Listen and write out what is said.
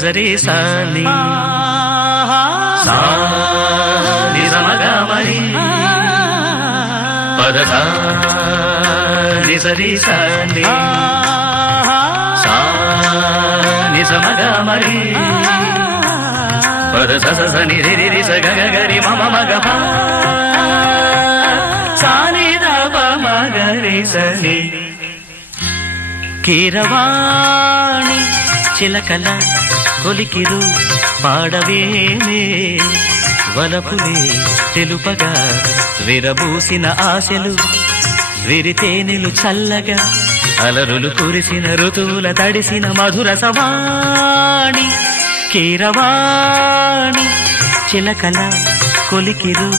నిజరి సాని సా నిజమగమరి పదస నిజరి సాని సా నిజమగమరి పదస స ని రి రి స గ గ రి మ మ మ గ ప సా ని ద ప మ గ రి స ని కీరవాణి చిలకల కొలికిరు పాడవేమే వలపులే తెలుపగా విరబూసిన ఆశలు విరితేనెలు చల్లగా అలరులు కురిసిన ఋతువుల తడిసిన మధుర సవాణి కీరవాణి చిలకల కొలికిరు